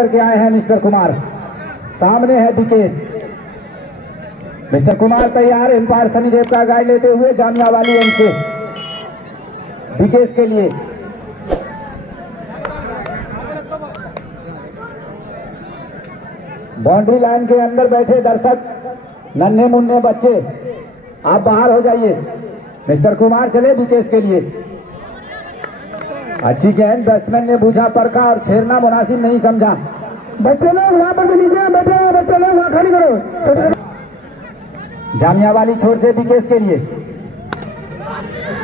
करके आए हैं मिस्टर कुमार। सामने है विकेश। मिस्टर कुमार तैयार, एम्पायर शनिदेव का गाइड लेते हुए जामिया वाली एंड से विकेश के लिए। बाउंड्री लाइन के अंदर बैठे दर्शक, नन्हे मुन्ने बच्चे, आप बाहर हो जाइए। मिस्टर कुमार चले विकेश के लिए। अच्छी गेंद, बैट्समैन ने बूझा परखा और छेड़ना मुनासिब नहीं समझा। बच्चे लोग वहां पर नीचे बैठे हैं, बच्चे लोग वहां खड़ी करो। जामिया वाली छोर से विकेश के लिए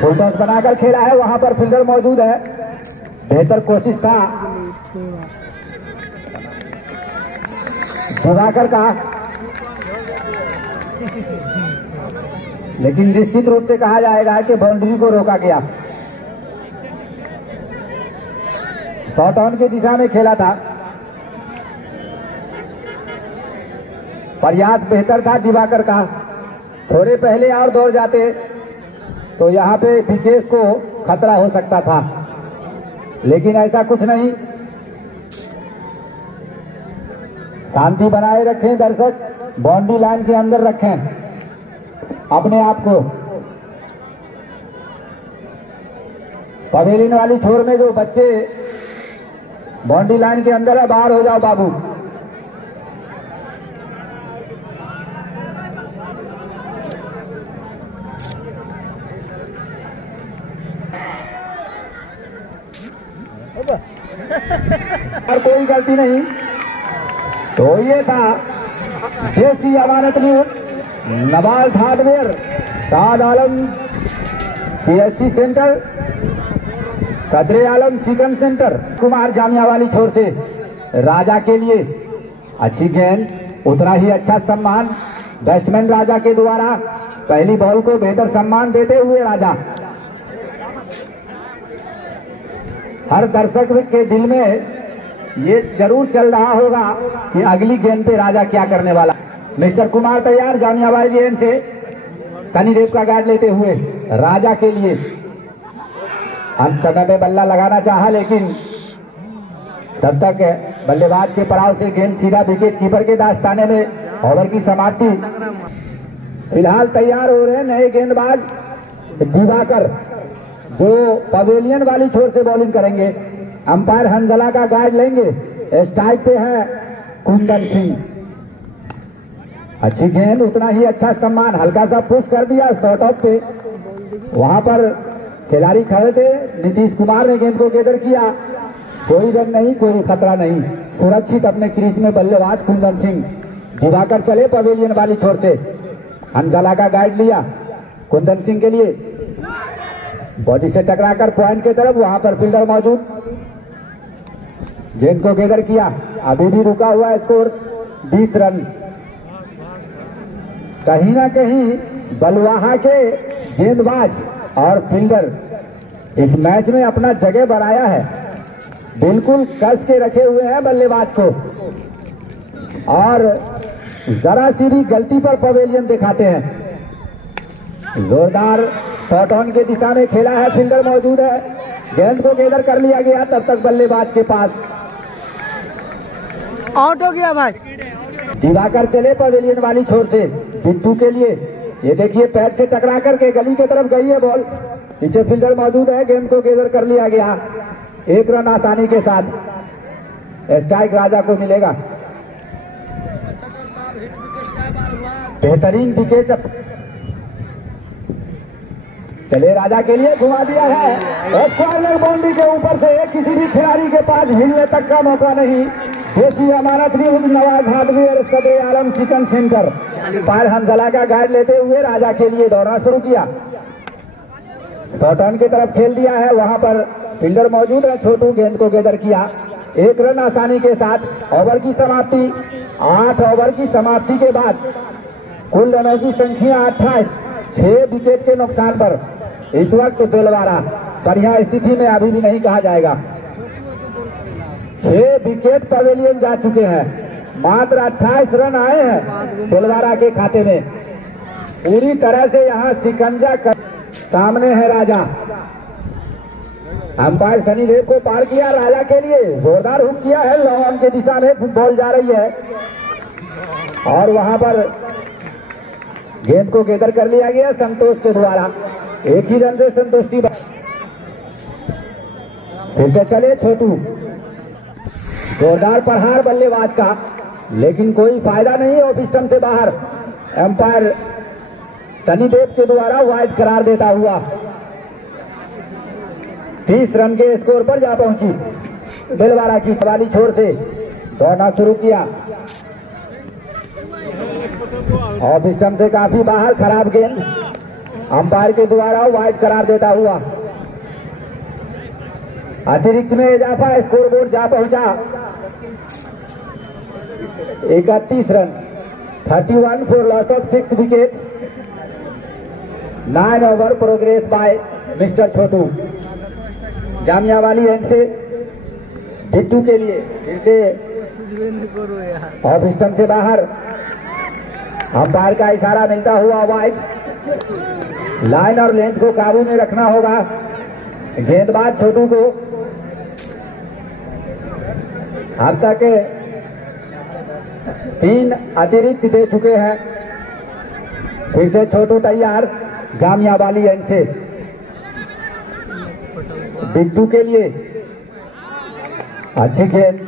फुल टॉस बनाकर खेला है, वहां पर फील्डर मौजूद है। बेहतर कोशिश था दिवाकर का, लेकिन निश्चित रूप से कहा जाएगा कि बाउंड्री को रोका गया। शॉट ऑन की दिशा में खेला था, प्रयास बेहतर था दिवाकर का। थोड़े पहले और दौड़ जाते तो यहाँ पे विकेश को खतरा हो सकता था, लेकिन ऐसा कुछ नहीं। शांति बनाए रखें दर्शक, बाउंड्री लाइन के अंदर रखें अपने आप को। पवेलियन वाली छोर में जो बच्चे बाउंड्री लाइन के अंदर है, बाहर हो जाओ बाबू। और कोई गलती नहीं। तो ये था देसी अमानत न्यूज, नवाज हार्डवेयर, शाद आलम CSC सेंटर, सदरे आलम चिकन सेंटर। कुमार जामिया वाली छोर से राजा के लिए अच्छी गेंद, उतना ही अच्छा सम्मान बैट्समैन राजा के द्वारा। पहली बॉल को बेहतर सम्मान देते हुए राजा। हर दर्शक के दिल में ये जरूर चल रहा होगा कि अगली गेंद पे राजा क्या करने वाला। मिस्टर कुमार तैयार, जामिया वाली गेंद से शनिदेव का गार्ड लेते हुए राजा के लिए। अंत समय में बल्ला लगाना चाहा, लेकिन तब तक बल्लेबाज के पड़ाव से गेंद सीधा विकेट कीपर के दास्ताने में। ओवर की समाप्ति। फिलहाल तैयार हो रहे हैं नए गेंदबाज दिवाकर, जो पवेलियन वाली छोर से बॉलिंग करेंगे। अंपायर हंजला का गाइड लेंगे। स्ट्राइक पे है कुंदन सिंह। अच्छी गेंद, उतना ही अच्छा सम्मान, हल्का सा पुश कर दिया शॉर्ट ऑफ पे। वहां पर खिलाड़ी खड़े थे, नीतीश कुमार ने गेंद को गैदर किया। कोई रन नहीं, कोई खतरा नहीं, सुरक्षित अपने क्रीज में बल्लेबाज कुंदन सिंह। दिवाकर चले पवेलियन वाली छोर से, हंजला का गाइड लिया कुंदन सिंह के लिए। बॉडी से टकराकर पॉइंट की तरफ, वहां पर फील्डर मौजूद, गेंद को गैदर किया। अभी भी रुका हुआ स्कोर 20 रन। कहीं ना कहीं बलवाहा के गेंदबाज और फील्डर इस मैच में अपना जगह बनाया है। बिल्कुल कस के रखे हुए हैं बल्लेबाज को, और जरा सी भी गलती पर पवेलियन दिखाते हैं। जोरदार शॉट ऑन की दिशा में खेला है, फील्डर मौजूद है, गेंद को गैदर कर लिया गया। तब तक बल्लेबाज के पास आउट हो गया भाई। दिवाकर चले पवेलियन वाली छोर से बिट्टू के लिए। ये देखिए पैर से टकरा करके गली की तरफ गई है बॉल, पीछे फील्डर मौजूद है, गेंद को गैदर कर लिया गया। 1 रन आसानी के साथ। स्ट्राइक राजा को मिलेगा। बेहतरीन विकेट चले राजा के लिए, घुमा दिया है और कॉर्नर बाउंड्री के ऊपर से किसी भी खिलाड़ी के पास हिलने तक का मौका नहीं। देसी अमानत न्यूज, नवाज हार्डवेयर, सदरे आलम चिकन सेंटर। पार हंजला का गाइड लेते हुए राजा के लिए दौड़ना शुरू किया। शॉर्ट ऑन की तरफ खेल दिया है, वहां पर फील्डर मौजूद है, छोटू गेंद को गैदर किया। 1 रन आसानी के साथ। ओवर की समाप्ति। 8 ओवर की समाप्ति के बाद कुल रनों की संख्या 28, 6 विकेट के नुकसान पर इस वक्त बेलवारा बढ़िया स्थिति में अभी भी नहीं कहा जाएगा। 6 विकेट पवेलियन जा चुके हैं, मात्र 28 रन आए हैं बेलवारा के खाते में। पूरी तरह से यहाँ सिकंजा कर। सामने है राजा, अंपायर सनी देव को पार किया राजा के लिए, जोरदार हुक किया है, लॉन्ग ऑन की दिशा में बॉल जा रही है और वहां पर गेंद को गैदर कर लिया गया संतोष के द्वारा। एक ही रन से संतुष्टि। फिर से चले छोटू, जोरदार प्रहार बल्लेबाज का, लेकिन कोई फायदा नहीं ऑफ स्टंप से बाहर। अंपायर सनी देव के द्वारा वाइड करार देता हुआ 30 रन के स्कोर पर जा पहुंची दिलवारा की वाली छोर से दौड़ना शुरू किया। ऑफ स्टंप से काफी बाहर, खराब गेंद, अंपायर के द्वारा वाइड करार देता हुआ। अतिरिक्त में इजाफा, स्कोर बोर्ड जा पहुंचा 31 run, 31 for loss of 6 wicket. 9 over progress by mister Chhotu. Jamia वाली एंड से बिट्टू के लिए फिर से ऑफ स्टंप से बाहर, अंपायर का इशारा मिलता हुआ वाइड। लाइन और लेंथ को काबू में रखना होगा गेंदबाज छोटू को। अब तक 3 अतिरिक्त दे चुके हैं। फिर से छोटू तैयार जामिया वाली एंड से बिट्टू के लिए। अच्छी गेंद,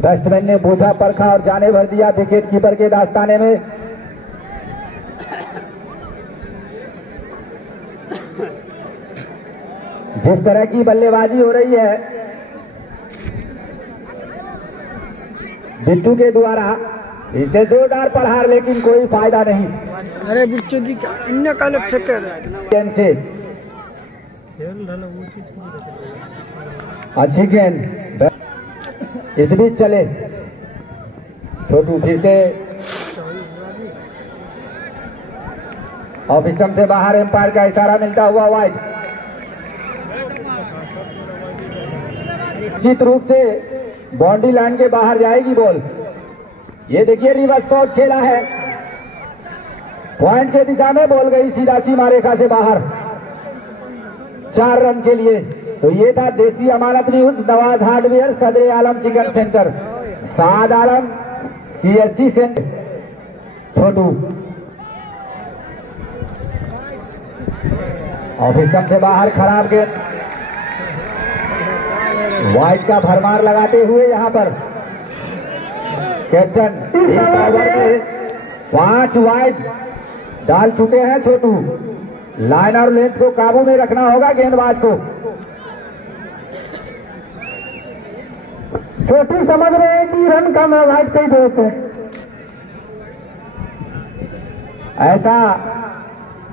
बैट्समैन ने बोझा परखा और जाने भर दिया विकेट कीपर के दास्ताने में। जिस तरह की बल्लेबाजी हो रही है बिट्टू के द्वारा, इसे जोरदार प्रहार, लेकिन कोई फायदा नहीं। अरे बिट्टू जी क्या इन्ने काले फेंके से अच्छी गेंद, इस बीच चले छोटू, फिर से ऑफ स्टंप से बाहर, एम्पायर का इशारा मिलता हुआ वाइड। निश्चित रूप से बाउंड्री लाइन के बाहर जाएगी बॉल। ये देखिए रिवर्स शॉट खेला है, पॉइंट के दिशा में बॉल गई सीधा सीमा रेखा से बाहर 4 रन के लिए। तो ये था देसी अमानत न्यूज, नवाज हार्डवेयर, सदर आलम चिकन सेंटर, साद आलम CSC सेंटर। छोटू ऑफ स्टंप से बाहर, खराब गेंद, वाइड का भरमार लगाते हुए यहां पर कैप्टन इस ओवर में 5 वाइड डाल चुके हैं छोटू। लाइन और लेंथ को काबू में रखना होगा गेंदबाज को। छोटू समझ रहे हैं कि रन का मैं वाइड पे ही देते, ऐसा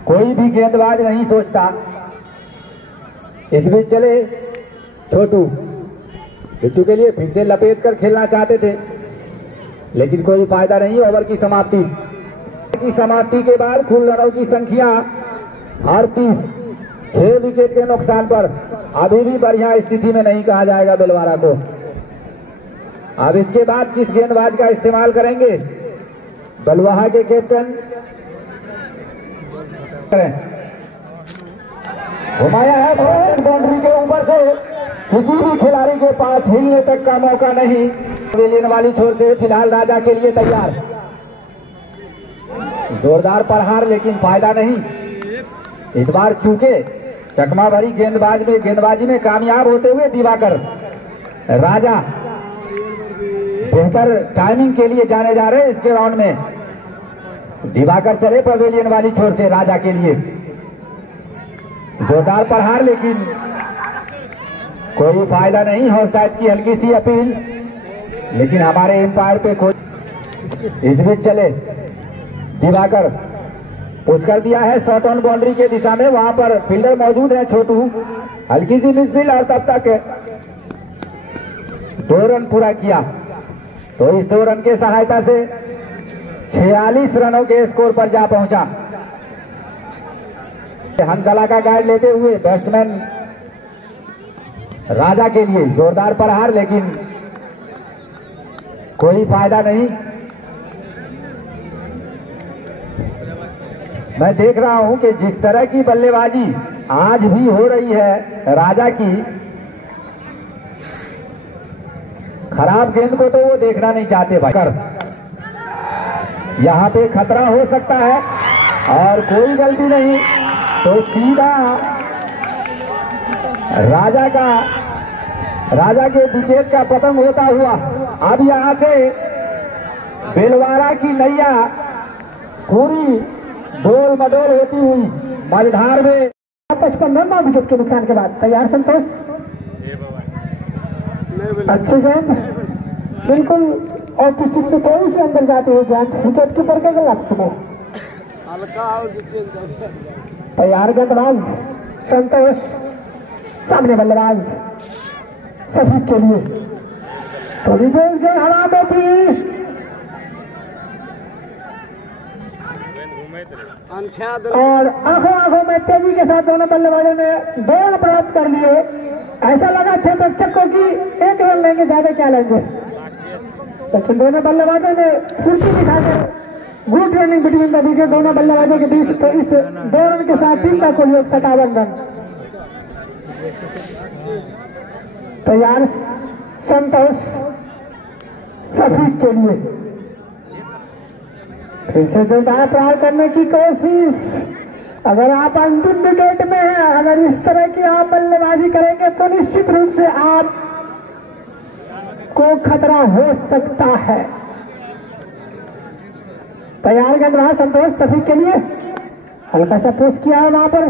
कोई भी गेंदबाज नहीं सोचता। इस बीच चले छोटू, बिट्टू के लिए फिर से लपेट कर खेलना चाहते थे, लेकिन कोई फायदा नहीं। ओवर की समाप्ति के बाद कुल रनों की संख्या 38, 6 विकेट के नुकसान पर अभी भी बढ़िया स्थिति में नहीं कहा जाएगा बिलवारा को। अब इसके बाद किस गेंदबाज का इस्तेमाल करेंगे बलवाहा के कैप्टन? घुमाया है बाउंड्री के ऊपर से, किसी भी खिलाड़ी के पास हिलने तक का मौका नहीं। पवेलियन वाली छोर से फिलहाल राजा के लिए तैयार, जोरदार प्रहार, लेकिन फायदा नहीं। इस बार चूके चकमा भरी गेंदबाजी में कामयाब होते हुए दिवाकर राजा बेहतर टाइमिंग के लिए जाने जा रहे हैं इसके राउंड में। दिवाकर चले पवेलियन वाली छोर से राजा के लिए, जोरदार प्रहार, लेकिन कोई फायदा नहीं। हॉस्टाइट की हल्की सी अपील, लेकिन हमारे एम्पायर पे कोई। इस बीच चले दिवाकर, पुश कर दिया है शॉट ऑन बाउंड्री के दिशा में, वहां पर फील्डर मौजूद है छोटू, हल्की सी मिसफील्ड और तब तक 2 रन पूरा किया। तो इस 2 रन के सहायता से 46 रनों के स्कोर पर जा पहुंचा। हंसला का गाइड लेते हुए बैट्समैन राजा के लिए जोरदार प्रहार, लेकिन कोई फायदा नहीं। मैं देख रहा हूं कि जिस तरह की बल्लेबाजी आज भी हो रही है राजा की। खराब गेंद को तो वो देखना नहीं चाहते भाई। कर यहाँ पे खतरा हो सकता है और कोई गलती नहीं, तो सीधा राजा के विकेट का पतन होता हुआ अब यहाँ से बेलवाड़ा की नैया पूरी डोल मडोल होती हुई मझधार में 55 विकेट के नुकसान के बाद तैयार संतोष। अच्छी गेंद बिल्कुल और पिचिंग से थोड़ी सी अंदर जाती हुई गेंद विकेट कीपर के ग्लव्स में। तैयार गेंदबाज संतोष, सामने बल्लेबाज सभी के लिए थोड़ी देर गेंद हवा में थी और आंखों में तेजी के साथ दोनों बल्लेबाजों ने 2 रन प्राप्त कर लिए। ऐसा लगा क्षेत्ररक्षक को कि 1 रन लेंगे, ज्यादा क्या लेंगे, लेकिन दोनों बल्लेबाजों ने फुर्ती दिखाकर good running between the wicket दोनों बल्लेबाजों के बीच। तो इस 2 रन के साथ टीम का कुल योग 57 रन। तैयार संतोष सभी के लिए फिर से जोरदार प्रहार करने की कोशिश। अगर आप अंतिम विकेट में हैं, अगर इस तरह की आप बल्लेबाजी करेंगे तो निश्चित रूप से आप को खतरा हो सकता है। तैयार गेंदबाज संतोष सभी के लिए हल्का सा पुश किया है। वहां पर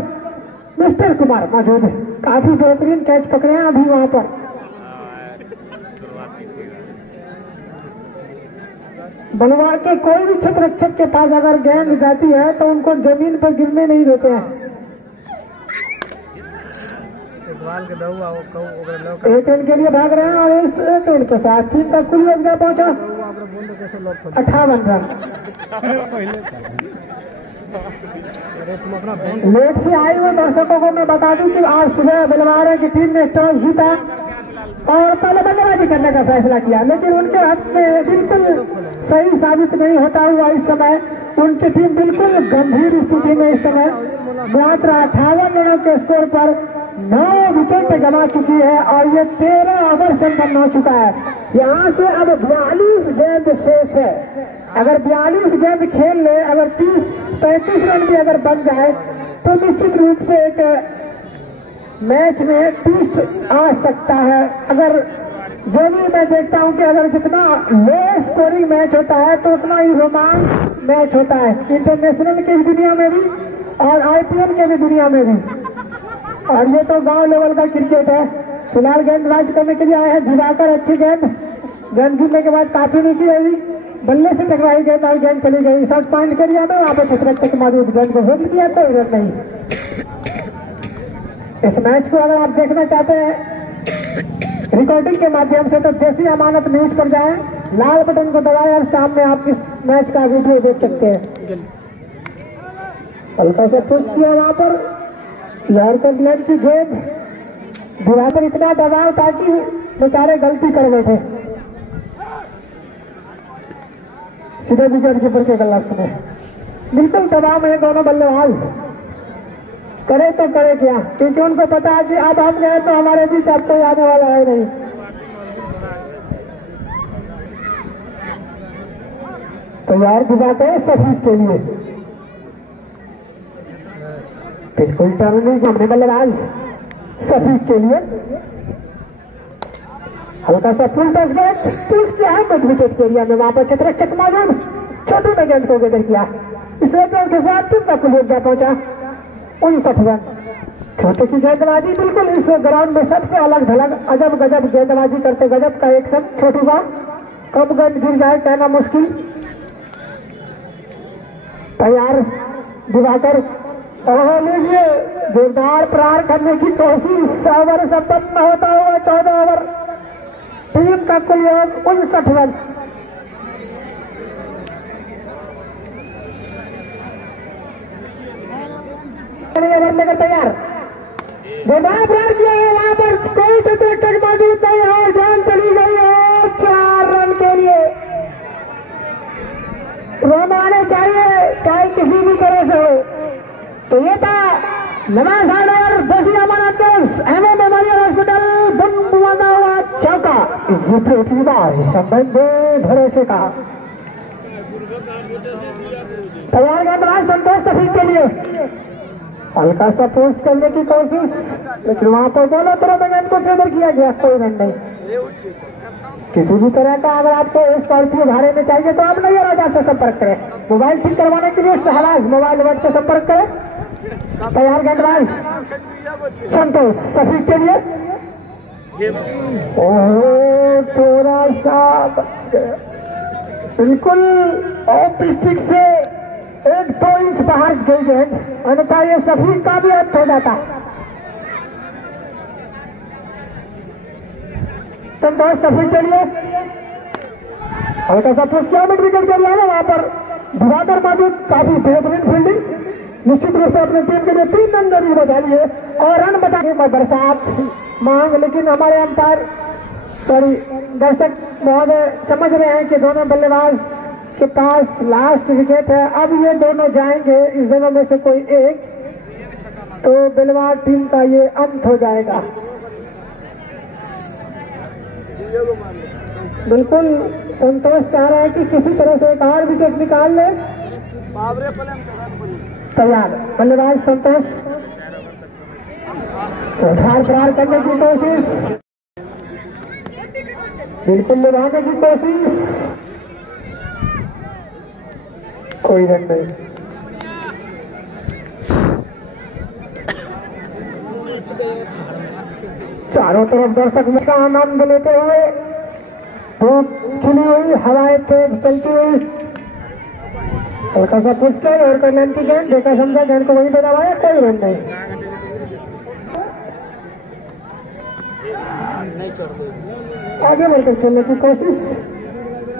मिस्टर कुमार मौजूद है, काफी बेहतरीन कैच पकड़े हैं अभी वहां पर। बलवा के कोई भी क्षेत्ररक्षक के पास अगर गेंद जाती है तो उनको जमीन पर गिरने नहीं देते हैं। एक रन के लिए भाग रहे हैं और इस 1 रन के साथ टीम का कुल योग पहुंचा 58 रन। लेट से आए हुए दर्शकों को मैं बता दूं कि आज सुबह बलवाड़ा की टीम ने टॉस जीता और पहले बल्लेबाजी करने का फैसला किया, लेकिन उनके हक में बिल्कुल सही साबित नहीं होता हुआ इस समय उनकी टीम बिल्कुल गंभीर स्थिति में इस समय मात्र 58 रनों के स्कोर पर 9 विकेट गंवा चुकी है और ये 13 ओवर संपन्न हो चुका है। यहाँ से अब 42 गेंद शेष है। अगर 42 गेंद खेल ले, अगर 30-35 रन भी अगर बन जाए तो निश्चित रूप से एक मैच में ट्विस्ट आ सकता है। अगर जो भी मैं देखता हूं कि अगर जितना लो स्कोरिंग मैच होता है तो उतना ही रोमांच मैच होता है, इंटरनेशनल की भी दुनिया में भी और आईपीएल के भी दुनिया में भी। और ये तो गांव लेवल का क्रिकेट है। फिलहाल गेंदबाज करने के लिए आए हैं दिवाकर। अच्छी गेंद गिरने के बाद काफी नीचे रही, बल्ले से टकराई गेंद और गेंद चली गई शॉर्ट पॉइंट के लिए। वहां पर क्षेत्ररक्षक मौजूद, गेंद को रोक दिया, कोई रन नहीं। इस मैच को अगर आप देखना चाहते हैं रिकॉर्डिंग के माध्यम से तो देसी अमानत न्यूज पर जाएं, लाल बटन को दबाएं और सामने आप इस मैच का वीडियो देख सकते हैं। हल्का से पुश किया वहां पर यॉर्कर ब्लेड की गेंद, दीवार पर इतना दबाव था कि बेचारे गलती कर बैठे, सीधे विकेट कीपर के गलत में। बिल्कुल दबाव में दोनों बल्लेबाज, करे तो करे क्या, क्योंकि उनको पता है कि अब हम गए तो हमारे बीच अब कोई आने वाला है नहीं। तैयार की बात है सभी के लिए, बिल्कुल टर्निंग सामने बल्लेबाज सभी के लिए हल्का सा फुल टच गेंद पुश किया है मिड विकेट के एरिया में। वहां पर क्षेत्ररक्षक मौजूद, छोटू ने गेंद को गेंद किया। इस एक गेंद के साथ टीम का कुल योग पहुंचा 59 रन। छोटे की गेंदबाजी बिल्कुल इस ग्राउंड में सबसे अलग थलग अजब गजब गेंदबाजी करते, गजब का एक सब छोटू का कब गेंद गिर जाए कहना मुश्किल। तैयार दिवाकर और लीजिए जोरदार प्रहार करने की कोशिश। ओवर संपन्न होता हुआ 14 ओवर, टीम का कुल योग 59 रन। ओवर लेकर तैयार, जोरदार प्रहार किया है, वहां पर कोई क्षेत्ररक्षक मौजूद नहीं है, गेंद चली गई है 4 रन के लिए। रन आने चाहिए चाहे किसी भी तरह से हो। तो ये था लंबा और संबंध भरोसे का तैयार गेंदबाज संतोष सफीक के लिए हल्का सा पोस्ट करने की कोशिश, लेकिन वहां पर दोनों तरफ गेंद को ट्रेडर किया गया, कोई रन नहीं। किसी भी तरह का अगर आपको स्कॉर्पियो भाड़े में चाहिए तो आप नैयर आजाद से संपर्क करें। मोबाइल ठीक करवाने के लिए सहलाज मोबाइल वर्ड से संपर्क करें। तैयार गेंदबाज संतोष सफीक के लिए थोड़ा सा बिल्कुल ऑफ स्टिक से 1-2 इंच बाहर गई गेंद, अन्यथा ये सफीक का भी अंत हो जाता। संतोष सफीक के लिए हल्का सा पुश किया, मिड विकेट के लिए वहां पर दिवाकर मौजूद, काफी बेहतरीन फील्डिंग, निश्चित रूप से अपनी टीम के लिए 3 रन जरूर बचा लिए और रन बचा के बरसात मांग, लेकिन हमारे अंपायर दर्शक महोदय समझ रहे हैं कि दोनों बल्लेबाज के पास लास्ट विकेट है। अब ये दोनों जाएंगे, इस दोनों में से कोई एक, तो बल्लेबाज टीम का ये अंत हो जाएगा। बिल्कुल संतोष चाह रहे हैं कि किसी तरह से एक और विकेट निकाल ले। तैयार बल्लेबाज संतोष चौधार प्रहार करने की कोशिश, बिल्कुल लगाने की कोशिश, कोई रन नहीं। चारों तरफ दर्शक का आनंद लेते हुए, धूप खिली हुई, हवाएं तेज चलती हुई, हल्का सा पुश कर और करने की गेंद देखा समझा, गेंद को वहीं पे दबाया, कोई रन नहीं। आगे बढ़कर खेलने की कोशिश,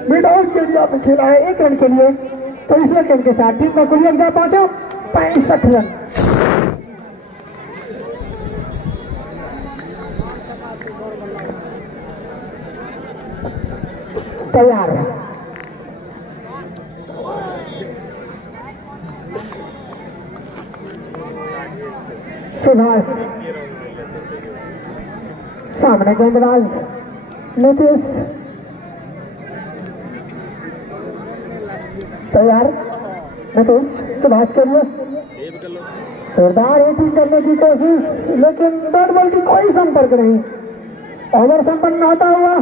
मिड आउट के लिए खेला है 1 रन के लिए, तो इस विकेट के साथ टीम का कुल अंक पहुंचा 65 रन। तैयार है सुभाष, सामने गेंदबाज नीतीश। तैयार नीतीश सुभाष के लिए जोरदार हिटिंग करने की कोशिश, लेकिन डॉट बॉल की कोई संपर्क नहीं। ओवर संपन्न होता हुआ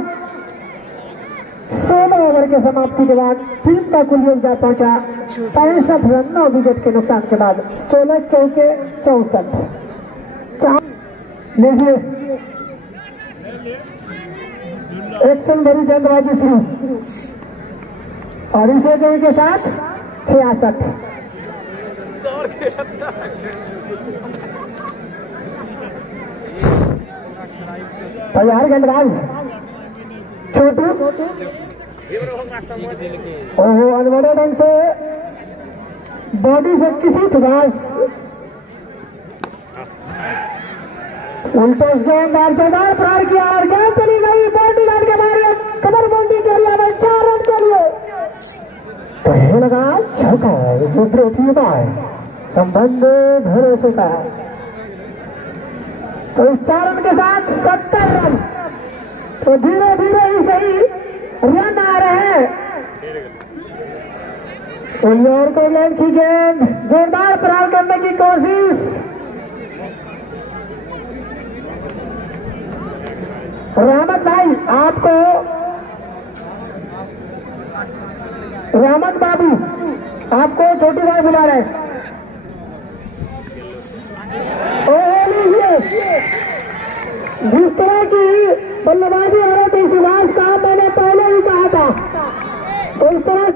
16 ओवर के समाप्ति के बाद टीम का कुल योगदान पहुंचा 65 रन 9 विकेट के नुकसान के बाद 16 चौके 64। लीजिए एक्शन भरी गेंदबाजी शुरू और इसे के साथ 66। तैयार गेंदबाज छोटू, ओहो अनबड़े ढंग से बॉडी से किसी सुभाष उल्टे गेंदबाज जोरदार प्रहार किया और गेंद चली गई बॉडी लाइन के बाहर, कमर बॉडी के लिए 4 रन के लिए। तो लगा छक्का, संबंध भरोसे का है। तो इस 4 रन के साथ 70 रन, तो धीरे धीरे ही सही रन आ रहे हैं। और को लेन की गेंद, जोरदार प्रहार करने की कोशिश, रहमत भाई आपको, रहमत बाबू आपको छोटी भाई बुला रहे हैं। जिस तरह की बल्लेबाजी हो रही थी सुभाष का, मैंने पहले ही कहा था, तो इस तरह